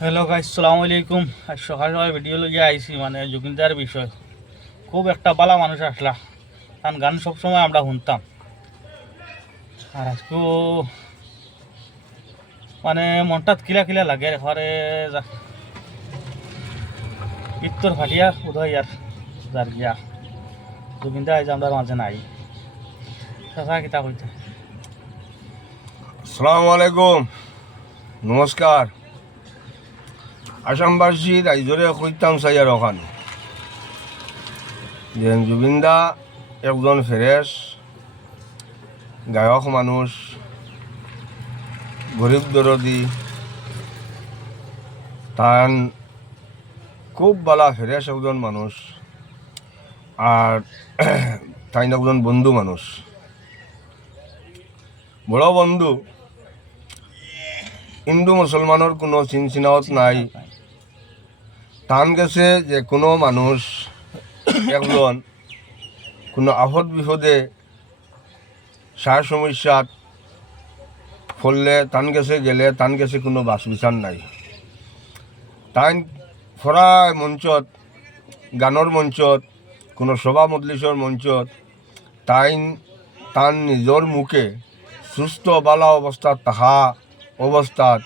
Hello guys, আসসালামু আলাইকুম। আজ সকাল সকাল ভিডিও লইয়া আইছি, মানে জুবিনদার বিষয়। খুব একটা বালা মানুষ আসলা, তার গান সবসময় আমরা শুনতাম। আর আজকেও মানে মনটাত কিলা কিলা লাগে এবারে ইত্তর ফাটিয়া উদয় আর যার গিয়া জুবিনদা আজ আমরা মাঝে নাই। চাচা কিতা কইতে? আসসালামু আলাইকুম, নমস্কার। আসামবাসী রাইজরে কইতাম চাইয়ার ওখানে যে জুবিনদা একজন ফ্রেশ গায়ক মানুষ, গরিব দরদি, তান খুব বালা ফ্রেশ একজন মানুষ। আর তাই একজন বন্ধু মানুষ, বড় বন্ধু। হিন্দু মুসলমানের কোনো চিনচিনাওত নাই। টান গেছে যে কোনো মানুষ একজন কোনো আফত বিপদে সার সমস্যাত ফললে টান গেছে কোনো বাস বিচার নাই। তাই ফরায় মঞ্চত, গানের মঞ্চত, কোনো সভা মজলিসের মঞ্চত তান নিজের মুখে সুস্থ বালা অবস্থাত তাহা অবস্থাত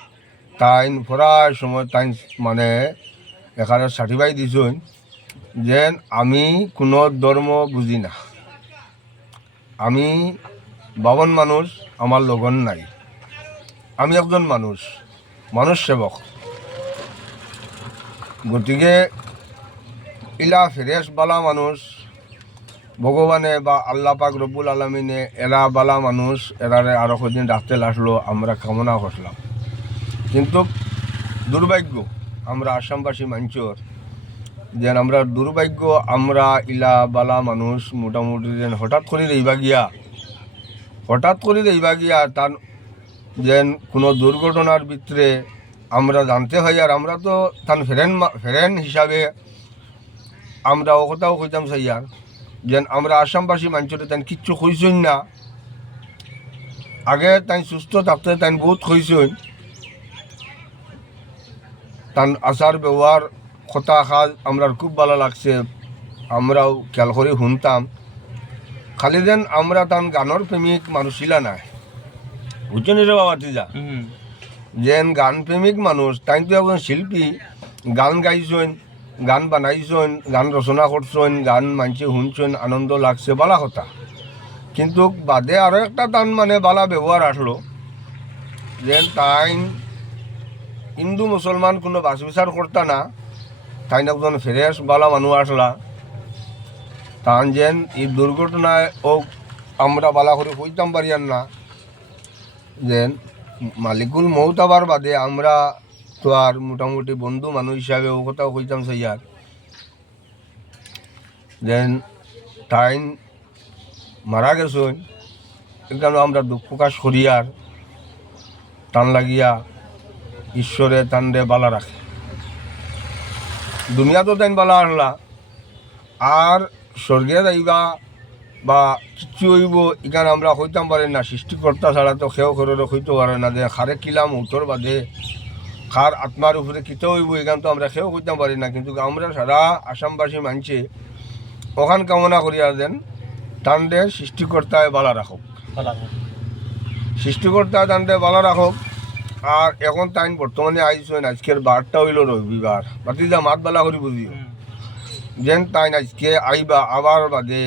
ফরায় সময় মানে এখানে সার্টিফাই দিছুন যে আমি কোনো ধর্ম বুঝি না, আমি বাবন মানুষ, আমার লগন নাই, আমি একজন মানুষ সেবক। গতিকে ইলা ফেরেশ বালা মানুষ ভগবানে বা আল্লাহ পাক রব্বুল আলমিনে এরা বালা মানুষ, এরারে আরো কদিন রাখতে আসলো, আমরা কামনা করলাম। কিন্তু দুর্ভাগ্য আমরা আসামবাসী মানুষের, যেন আমরা দুর্ভাগ্য আমরা ইলা বালা মানুষ মোটামুটি যেন হঠাৎ করে দেইবা গিয়া তার যেন কোনো দুর্ঘটনার ভিতরে আমরা জানতে হয়। আর আমরা তো তান ফেরেন হিসাবে আমরা ও কথাও কইতাম চাইয়ার যেন আমরা আসামবাসী মানুষের তাই কিচ্ছু কইসই না। আগে তাই সুস্থ থাকতে তাই বহুত কইসই, তার আচার ব্যবহার কথা কাজ আমরা খুব ভালো লাগছে, আমরাও খেয়াল করে শুনতাম। খালি যেন আমরা তান গানের প্রেমিক মানুষ ছিলা নাই, বুঝছেন রে বাবা তিজা, যেন গান প্রেমিক মানুষ। তাই তো একজন শিল্পী, গান গাইছেন, গান বানাইছেন, গান রচনা করছেন, গান মানছে শুনছেন, আনন্দ লাগছে, বালা কথা। কিন্তু বাদে আরও একটা তান মানে বালা ব্যবহার আসলো, যেন তাই হিন্দু মুসলমান কোনো বাস বিচার করতা না, তাই একজন ফ্রেশ বালা মানুষ আসলা। তান যেন এই দুর্ঘটনায় ও আমরা বালা করে কইতাম পারিয়ান না, যেন মালিকুল মৌত আবার বাদে আমরা তো আর মোটামুটি বন্ধু মানুষ হিসাবে ও কথাও কইতাম চাইয়ার যেন টাইম মারা গেছেন। এখানে আমরা দুঃখ প্রকাশ করি আর টান লাগিয়া ঈশ্বরে তানরে বালা রাখে। দুনিয়া তো তাই বালা আনলা, আর স্বর্গে যাইবা বা কিচ্ছু হইব এখানে আমরা হইতাম পারি না। সৃষ্টিকর্তা ছাড়া তো কেউ করে হইতে পারে না, যে খারে কিলাম উত্তর বাদে খার আত্মার উপরে কিতে হইব এখান তো আমরা কেউ হইতাম পারি না। কিন্তু আমরা সারা আসামবাসী মানছে ওখান কামনা করিয়া দেন তান্ডে সৃষ্টিকর্তায় বালা রাখক, সৃষ্টিকর্তায় তান্ডে বালা রাখক। আর এখন তাই বর্তমানে আইসেন, আজকের বারটা হইল রবিবার, বাতিজা মাত বালা করি বুঝিও যেন তাই আজকে আইবা আবার বাদে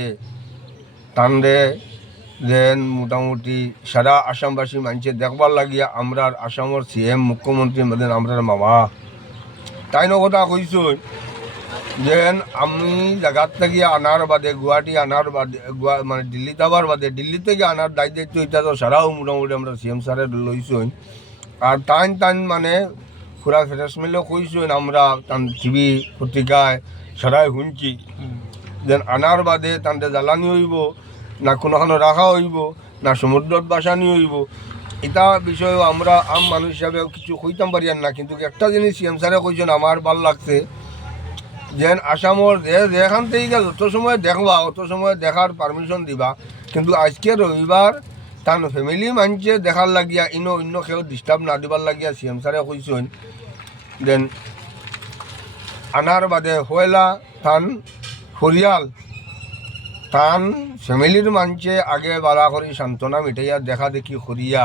তান্ডে যেন মোটামুটি সারা আসামবাসী মানছে দেখবার লাগিয়া আমরা আসামের সিএম মুখ্যমন্ত্রী মাদেন আমরা মামা তাই কথা কইসই যেন আমি জায়গার থেকে আনার বাদে গুয়াহাটি আনার বাদে মানে দিল্লি যাবার বাদে দিল্লি থেকে আনার দায়িত্ব এটা তো সারাও মোটামুটি আমরা সিএম স্যারের লইসই। আর টাইন মানে পুরা ফ্রেশ মিলেও কইসই, আমরা তান টিভি পত্রিকায় সারাই শুনছি যেন আনার বাদে তানতে জ্বালানি হইব না, কোনোখানে রাখা হইব না, সমুদ্রত বাসানি হইব। এটা বিষয়েও আমরা আম মানুষ হিসাবে কিছু কইতাম পারি না। কিন্তু একটা জিনিস সিএম স্যারে কইছেন আমার ভাল লাগছে, যেন আসামর যেখান থেকে যত সময় দেখবা অত সময় দেখার পারমিশন দিবা, কিন্তু আজকে রবিবার তার ফ্যামিলি মানছে দেখার লাগিয়া অন্য কেউ ডিস্টার্ব না দিবার লাগিয়া সিএম স্যারে কইছেন দেন আনার বাদে হয়লা তান ফরিয়াল তান ফ্যামিলির মানছে আগে বালা করি সান্ত্বনা মিটাইয়া দেখা দেখি করিয়া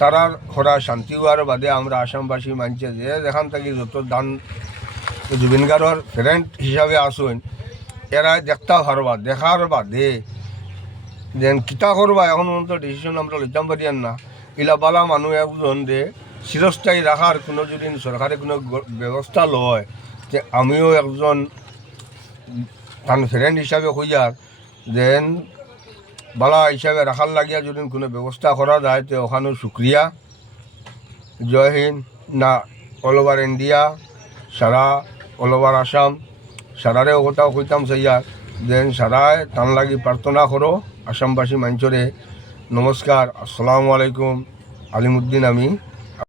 তারার খরা শান্তি হওয়ার বাদে আমরা আসামবাসী মানছে যে যেখান থেকে যত দান জুবিন গার্গর ফ্রেন্ড হিসাবে আসুন এরা দেখতে পারবা দেখার বাদে যেন কিতা করবা এখন পর্যন্ত ডিসিশন আমরা লইতাম পারিয়ান না ইলা বালা মানুষ একজন যে চিরস্থায়ী রাখার কোনো যদি সরকারে কোনো ব্যবস্থা লয় যে আমিও একজন তান ফ্রেন্ড হিসাবে হইয়ার যেন বালা হিসাবে রাখার লাগিয়া যদি কোনো ব্যবস্থা করা যায় তো ওখানেও শুক্রিয়া। জয় হিন্দ না অল ওভার ইন্ডিয়া সারা অল ওভার আসাম সারারেও কথাও কইতাম সেইয়ার যেন সারায় টান লাগি প্রার্থনা করো আসামবাসী মঞ্চরে। নমস্কার, আসসালামু আলাইকুম। আলিমুদ্দিন আমি।